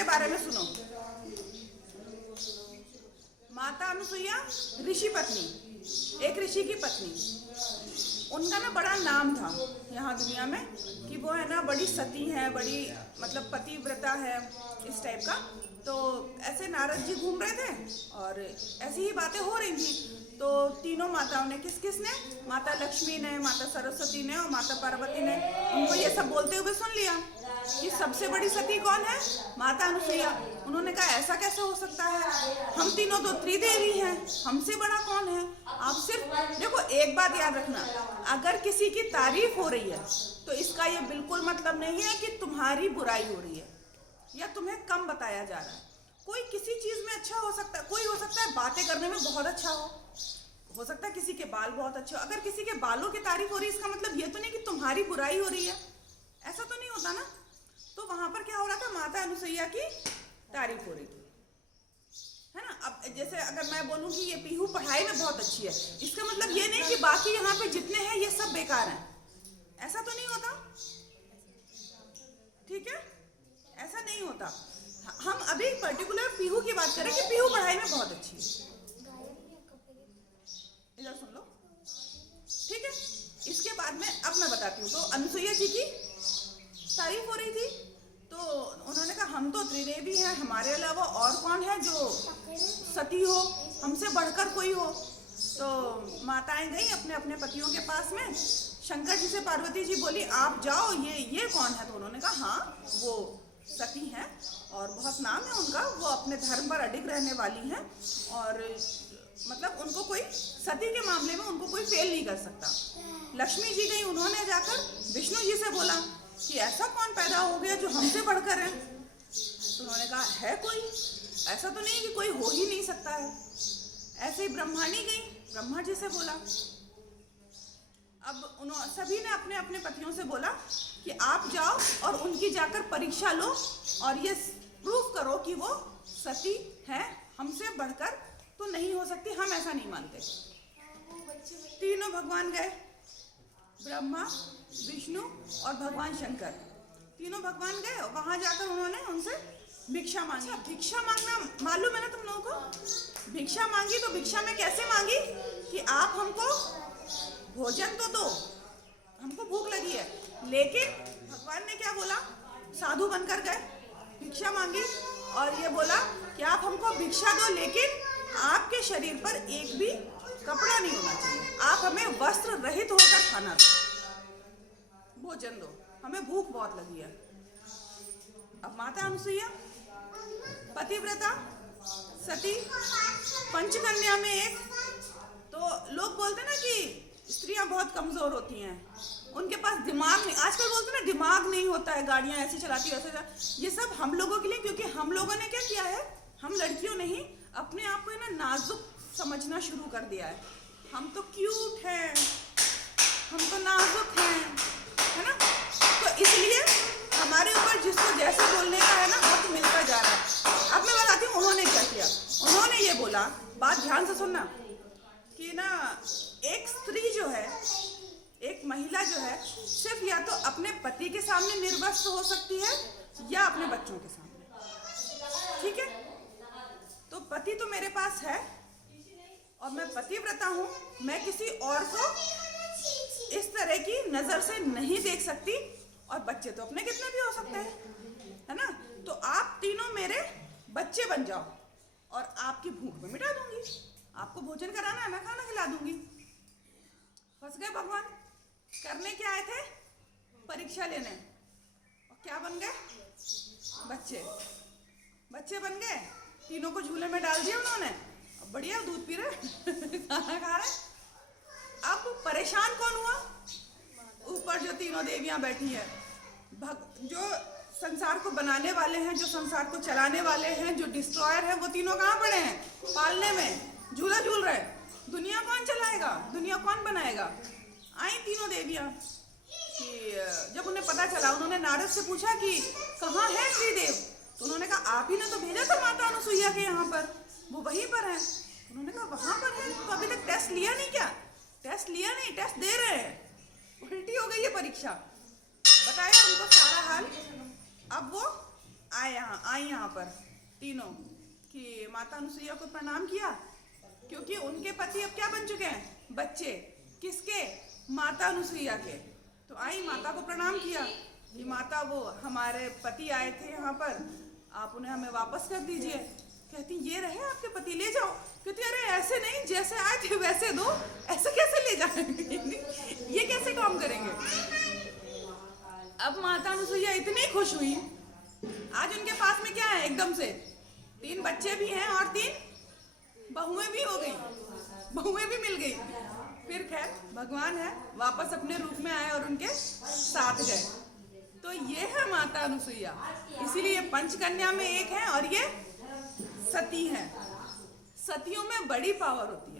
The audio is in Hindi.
के बारे में सुनो। माता अनुसुईया ऋषि पत्नी, एक ऋषि की पत्नी। उनका ना बड़ा नाम था यहाँ दुनिया में कि वो है ना बड़ी सती है, बड़ी मतलब पतिव्रता है, इस टाइप का। तो ऐसे नारद जी घूम रहे थे और ऐसी ही बातें हो रही थी। तो तीनों माताओं ने, किसने, माता लक्ष्मी ने, माता सरस्वती ने और माता पार्वती ने उनको ये सब बोलते हुए सुन लिया कि सबसे बड़ी सती कौन है, माता अनुसुईया। उन्होंने कहा ऐसा कैसे हो सकता है, हम तीनों तो त्रिदेवी हैं, हमसे बड़ा कौन है। आप सिर्फ देखो, एक बात याद रखना, अगर किसी की तारीफ हो रही है तो इसका ये बिल्कुल मतलब नहीं है कि तुम्हारी बुराई हो रही है या तुम्हें कम बताया जा रहा है। कोई किसी चीज में अच्छा हो सकता है, कोई हो सकता है बातें करने में बहुत अच्छा हो सकता है किसी के बाल बहुत अच्छे हो। अगर किसी के बालों की तारीफ हो रही है इसका मतलब ये तो नहीं कि तुम्हारी बुराई हो रही है, ऐसा तो नहीं होता ना। तो वहां पर क्या हो रहा था, माता अनुसुईया की तारीफ हो रही थी, है ना। अब जैसे अगर मैं बोलूं कि ये पीहू पढ़ाई में बहुत अच्छी है, इसका मतलब ये नहीं कि बाकी यहाँ पे जितने हैं ये सब बेकार हैं, ऐसा तो नहीं होता, ठीक है, ऐसा नहीं होता। हम अभी पर्टिकुलर पीहू की बात करें कि पीहू पढ़ाई में बहुत अच्छी है, इधर सुन लो, ठीक है। इसके बाद में अब मैं बताती हूँ। तो अनुसुईया जी की तारीफ हो रही थी, तो उन्होंने कहा हम तो त्रिदेवी हैं, हमारे अलावा और कौन है जो सती हो, हमसे बढ़कर कोई हो। तो माताएं गई अपने अपने पतियों के पास में। शंकर जी से पार्वती जी बोली आप जाओ, ये कौन है। तो उन्होंने कहा हाँ वो सती हैं और बहुत नाम है उनका, वो अपने धर्म पर अडिग रहने वाली हैं और मतलब उनको कोई सती के मामले में उनको कोई फेल नहीं कर सकता। लक्ष्मी जी गई, उन्होंने जाकर विष्णु जी से बोला कि ऐसा कौन पैदा हो गया जो हमसे बढ़कर है। तो उन्होंने कहा है कोई, ऐसा तो नहीं कि कोई हो ही नहीं सकता है। ऐसे ही ब्रह्माणी गई, ब्रह्मा जी से बोला। अब उन्होंने सभी ने अपने अपने पतियों से बोला कि आप जाओ और उनकी जाकर परीक्षा लो और ये प्रूफ करो कि वो सती है, हमसे बढ़कर तो नहीं हो सकती, हम ऐसा नहीं मानते। तीनों भगवान गए, ब्रह्मा, विष्णु और भगवान शंकर, तीनों भगवान गए। वहां जाकर उन्होंने उनसे भिक्षा मांगी। भिक्षा मांगना मालूम है ना तुम लोगों को, भिक्षा मांगी तो भिक्षा में कैसे मांगी कि आप हमको भोजन तो दो, हमको भूख लगी है। लेकिन भगवान ने क्या बोला, साधु बनकर गए, भिक्षा मांगी और ये बोला कि आप हमको भिक्षा दो लेकिन आपके शरीर पर एक भी कपड़ा नहीं होना चाहिए, आप हमें वस्त्र रहित होकर खाना दो, भोजन दो, हमें भूख बहुत लगी है। अब माता अनुसुईया पतिव्रता सती, पंचकन्या में एक। तो लोग बोलते ना कि स्त्रियां बहुत कमजोर होती हैं, उनके पास दिमाग नहीं, आजकल बोलते ना दिमाग नहीं होता है, गाड़ियां ऐसी चलाती है वैसे। ये सब हम लोगों के लिए, क्योंकि हम लोगों ने क्या किया है, हम लड़कियों ने ही अपने आप को ना नाजुक समझना शुरू कर दिया है। हम तो क्यूट हैं, हम तो नाजुक हैं, है ना। तो इसलिए हमारे ऊपर जिसको जैसे बोलने का है ना हक मिलता जा रहा है। अब मैं बताती हूँ उन्होंने क्या किया। उन्होंने ये बोला, बात ध्यान से सुनना, कि ना एक स्त्री जो है, एक महिला जो है, सिर्फ या तो अपने पति के सामने निर्वस्त्र हो सकती है या अपने बच्चों के सामने, ठीक है। तो पति तो मेरे पास है और मैं पतिव्रता हूँ, मैं किसी और को इस तरह की नजर से नहीं देख सकती, और बच्चे तो अपने कितने भी हो सकते हैं, है ना। तो आप तीनों मेरे बच्चे बन जाओ और आपकी भूख में मिटा दूंगी, आपको भोजन कराना है मैं खाना खिला दूंगी। फंस गए भगवान। करने क्या आए थे, परीक्षा लेने, और क्या बन गए, बच्चे, बच्चे बन गए। तीनों को झूले में डाल दिया उन्होंने, अब बढ़िया दूध पी रहे खाना खा रहे। अब परेशान कौन हुआ, ऊपर जो तीनों देवियां बैठी है, जो संसार को बनाने वाले हैं, जो संसार को चलाने वाले हैं, जो डिस्ट्रॉयर हैं, वो तीनों कहाँ पड़े हैं, पालने में झूला झूल रहे। दुनिया कौन चलाएगा, दुनिया कौन बनाएगा। आई तीनों देवियां कि जब उन्हें पता चला, उन्होंने नारद से पूछा कि कहाँ है श्रीदेव। तो उन्होंने कहा आप ही ने तो भेजा था माता अनुसुईया के यहाँ पर, वो वहीं पर है। उन्होंने कहा वहाँ पर है, तो अभी तक टेस्ट लिया नहीं क्या। टेस्ट लिया नहीं, टेस्ट दे रहे हैं। उल्टी हो गई है परीक्षा, बताया उनको सारा हाल। अब वो आई यहाँ पर तीनों कि माता अनुसुईया को प्रणाम किया, क्योंकि उनके पति अब क्या बन चुके हैं, बच्चे। किसके, माता अनुसुईया के। तो आई माता को प्रणाम किया कि माता वो हमारे पति आए थे यहाँ पर, आप उन्हें हमें वापस कर दीजिए। कहती ये रहे आपके पति, ले जाओ। कहती अरे ऐसे नहीं, जैसे आए थे वैसे दो, ऐसे कैसे ले जाएंगे ये कैसे काम करेंगे। अब माता अनुसुईया इतनी खुश हुई, आज उनके पास में क्या है, एकदम से 3 बच्चे भी हैं और 3 बहुएं भी हो गई, बहुएं भी मिल गई। फिर खैर भगवान है, वापस अपने रूप में आए और उनके साथ गए। तो ये है माता अनुसुईया, इसीलिए पंचकन्या में एक है और ये सती है। सतियों में बड़ी पावर होती है।